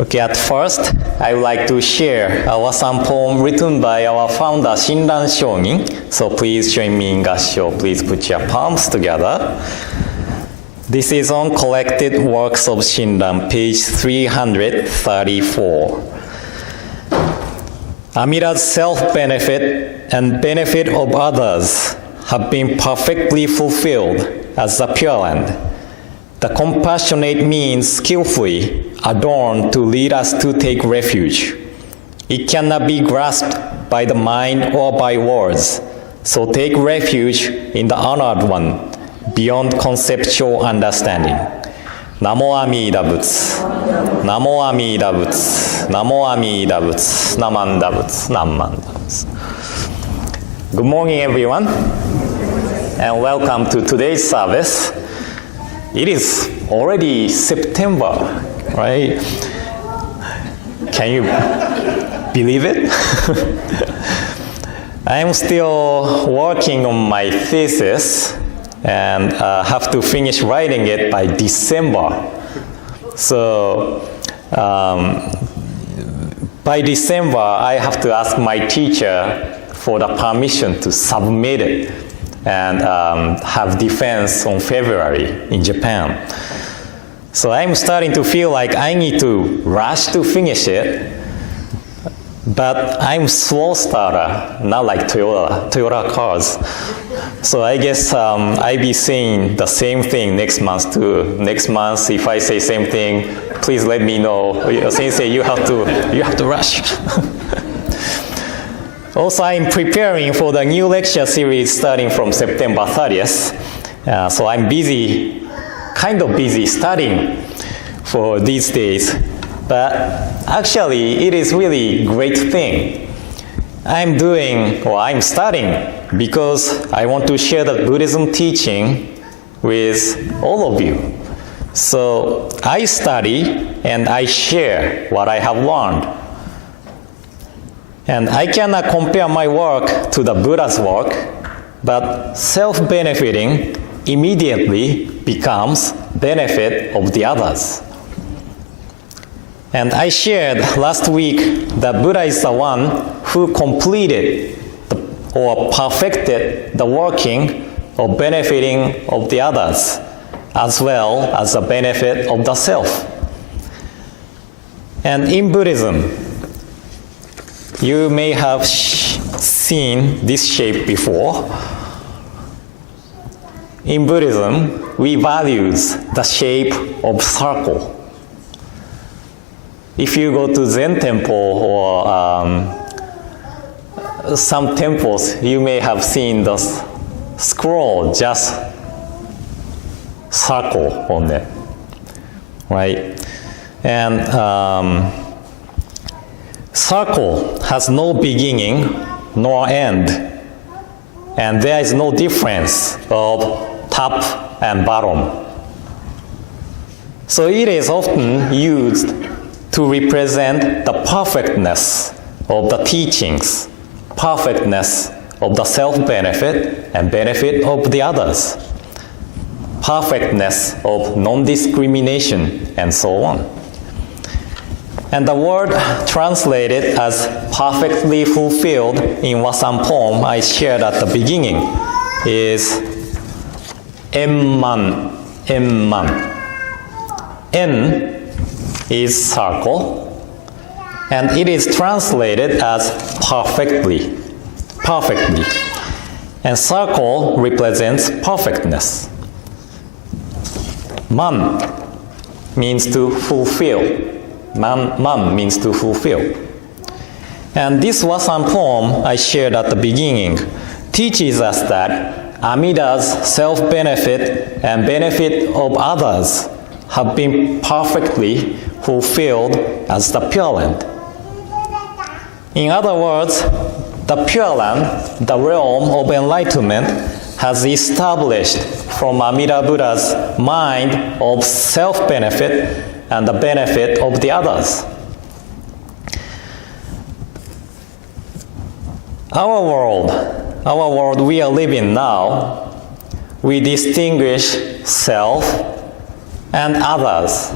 Okay, at first, I would like to share our some poem written by our founder, Shinran Shonin. So please join me in gassho. Please put your palms together. This is on Collected Works of Shinran, page 334. Amida's self-benefit and benefit of others have been perfectly fulfilled as the Pure Land. The compassionate means skillfully adorned to lead us to take refuge. It cannot be grasped by the mind or by words, so take refuge in the honored one, beyond conceptual understanding. Namo Amida Butsu, Namo Amida Butsu, Namo Amida Butsu, Namanda Butsu, Namanda Butsu. Good morning, everyone, and welcome to today's service. It is already September, right? Can you believe it? I'm still working on my thesis and have to finish writing it by December. So by December, I have to ask my teacher for the permission to submit it and have defense on February in Japan. So I'm starting to feel like I need to rush to finish it, but I'm slow starter, not like Toyota cars. So I guess I'll be saying the same thing next month too. Next month, if I say same thing, please let me know. Sensei, you have to rush. Also, I'm preparing for the new lecture series starting from September 30th. So I'm kind of busy studying for these days. But actually, it is really great thing. I'm studying because I want to share the Buddhism teaching with all of you. So I study and I share what I have learned. And I cannot compare my work to the Buddha's work, but self-benefiting immediately becomes benefit of the others. And I shared last week that Buddha is the one who completed or perfected the working of benefiting of the others, as well as the benefit of the self. And in Buddhism, you may have seen this shape before. In Buddhism, we value the shape of circle. If you go to Zen temple or some temples, you may have seen the scroll just circle on it, right? And circle has no beginning nor end, and there is no difference of top and bottom. So it is often used to represent the perfectness of the teachings, perfectness of the self-benefit and benefit of the others, perfectness of non-discrimination, and so on. And the word translated as perfectly fulfilled in Wasan poem I shared at the beginning is emman, emman. En is circle, and it is translated as perfectly, perfectly. And circle represents perfectness. Man means to fulfill. Man means to fulfill. And this Wasan poem I shared at the beginning teaches us that Amida's self-benefit and benefit of others have been perfectly fulfilled as the Pure Land. In other words, the Pure Land, the realm of enlightenment, has established from Amida Buddha's mind of self-benefit and the benefit of the others. Our world we are living now, we distinguish self and others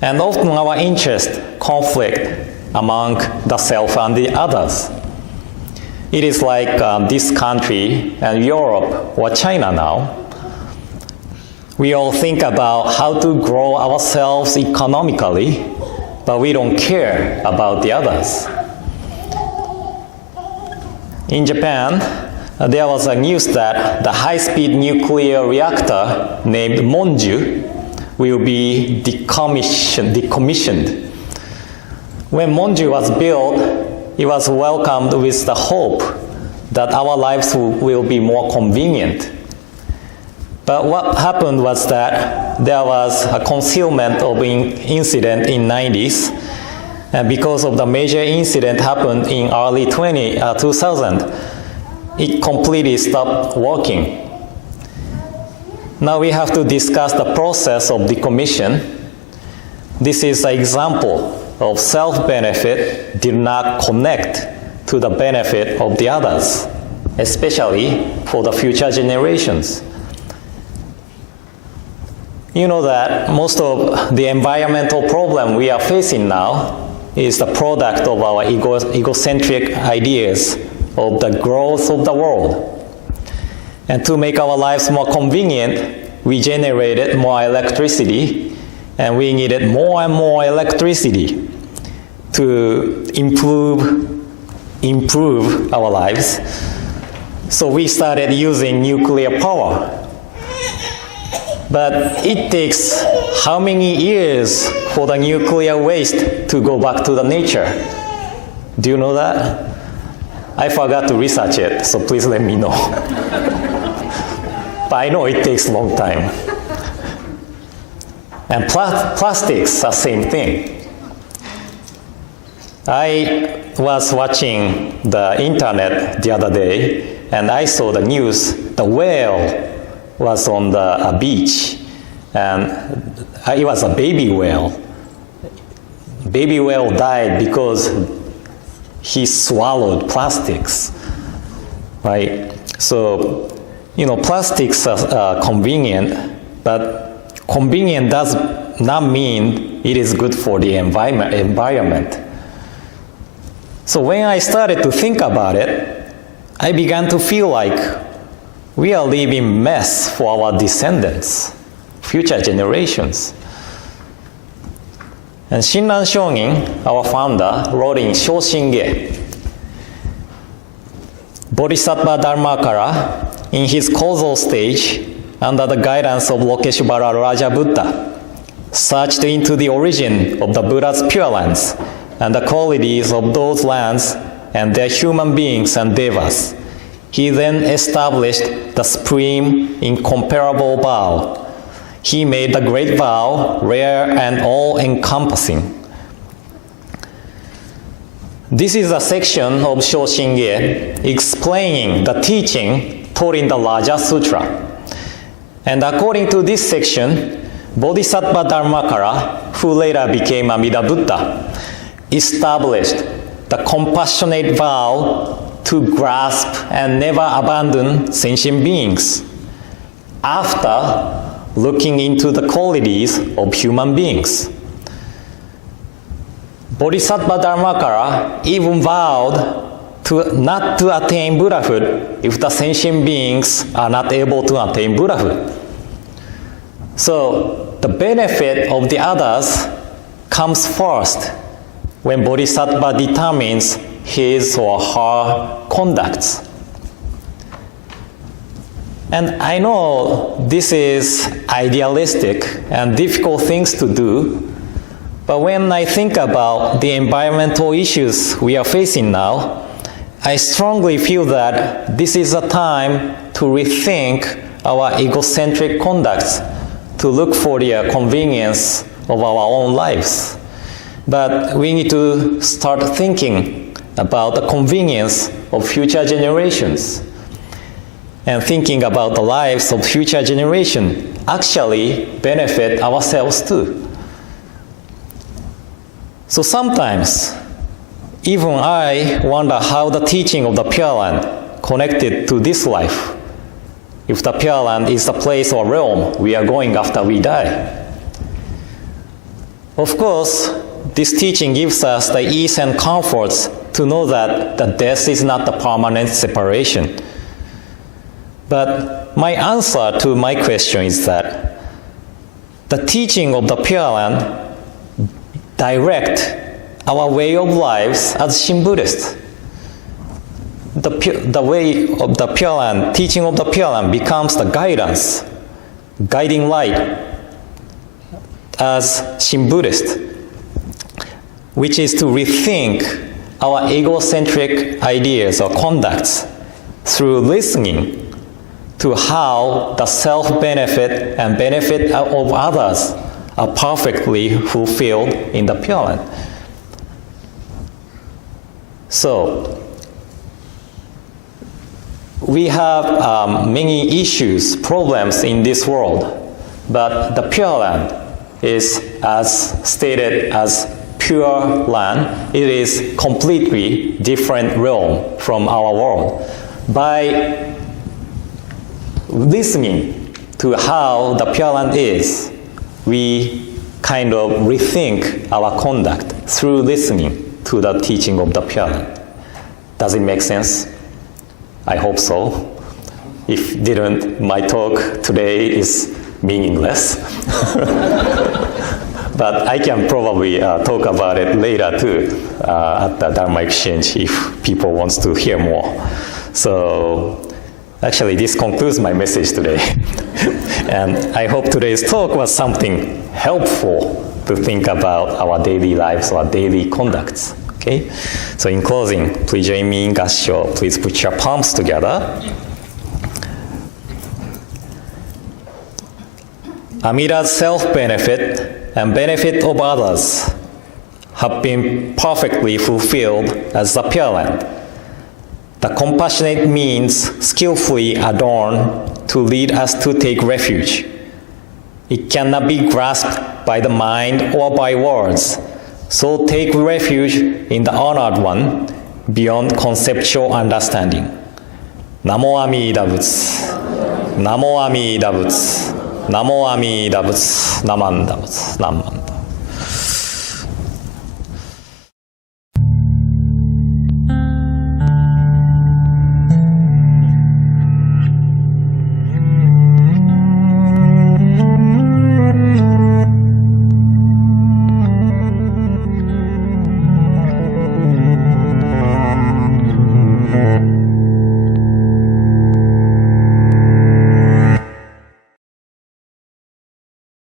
And often our interest conflict among the self and the others. It is like this country and Europe or China now. We all think about how to grow ourselves economically, but we don't care about the others. In Japan, there was a news that the high-speed nuclear reactor named Monju will be decommissioned. When Monju was built, it was welcomed with the hope that our lives will be more convenient. But what happened was that there was a concealment of incident in 90s, and because of the major incident happened in early 2000, it completely stopped working. Now we have to discuss the process of decommission. This is an example of self-benefit did not connect to the benefit of the others, especially for the future generations. You know that most of the environmental problem we are facing now is the product of our egocentric ideas of the growth of the world. And to make our lives more convenient, we generated more electricity, and we needed more and more electricity to improve our lives. So we started using nuclear power. But it takes how many years for the nuclear waste to go back to the nature? Do you know that? I forgot to research it, so please let me know. But I know it takes a long time. And plastics are the same thing. I was watching the internet the other day, and I saw the news. The whale was on the beach, and it was a baby whale. Baby whale died because he swallowed plastics, right? So, plastics are convenient, but convenient does not mean it is good for the environment. So when I started to think about it, I began to feel like we are leaving mess for our descendants, future generations. And Shinran Shonin, our founder, wrote in Shoshinge, Bodhisattva Dharmakara, in his causal stage, under the guidance of Lokeshvara Raja Buddha, searched into the origin of the Buddha's Pure Lands and the qualities of those lands and their human beings and devas. He then established the supreme, incomparable vow. He made the great vow rare and all-encompassing. This is a section of Shoshinge explaining the teaching taught in the larger sutra. And according to this section, Bodhisattva Dharmakara, who later became Amida Buddha, established the compassionate vow to grasp and never abandon sentient beings after looking into the qualities of human beings. Bodhisattva Dharmakara even vowed not to attain Buddhahood if the sentient beings are not able to attain Buddhahood. So the benefit of the others comes first when Bodhisattva determines his or her conducts. And I know this is idealistic and difficult things to do, but when I think about the environmental issues we are facing now, I strongly feel that this is a time to rethink our egocentric conducts, to look for the convenience of our own lives. But we need to start thinking about the convenience of future generations. And thinking about the lives of future generation actually benefit ourselves too. So sometimes, even I wonder how the teaching of the Pure Land connected to this life. If the Pure Land is the place or realm we are going after we die. Of course, this teaching gives us the ease and comforts to know that the death is not the permanent separation. But my answer to my question is that the teaching of the Pure Land direct our way of lives as Shin Buddhists. The way of the Pure Land, teaching of the Pure Land becomes the guidance, guiding light as Shin Buddhist, which is to rethink our egocentric ideas or conducts through listening to how the self-benefit and benefit of others are perfectly fulfilled in the Pure Land. So, we have many issues, problems in this world, but the Pure Land is, as stated, as pure land. It is completely different realm from our world. By listening to how the Pure Land is, we kind of rethink our conduct through listening to the teaching of the Pure Land. Does it make sense? I hope so. If didn't, my talk today is meaningless. But I can probably talk about it later too at the Dharma exchange if people want to hear more. So actually this concludes my message today. And I hope today's talk was something helpful to think about our daily lives or daily conducts. Okay? So in closing, please join me in Gassho. Please put your palms together. Amita's self-benefit and benefit of others have been perfectly fulfilled as the Pure Land. The compassionate means skillfully adorned to lead us to take refuge. It cannot be grasped by the mind or by words. So take refuge in the honored one beyond conceptual understanding. Namo Amida Butsu. Namo Amida Butsu. Namo Amida Butsu. Namanda Butsu. Namanda.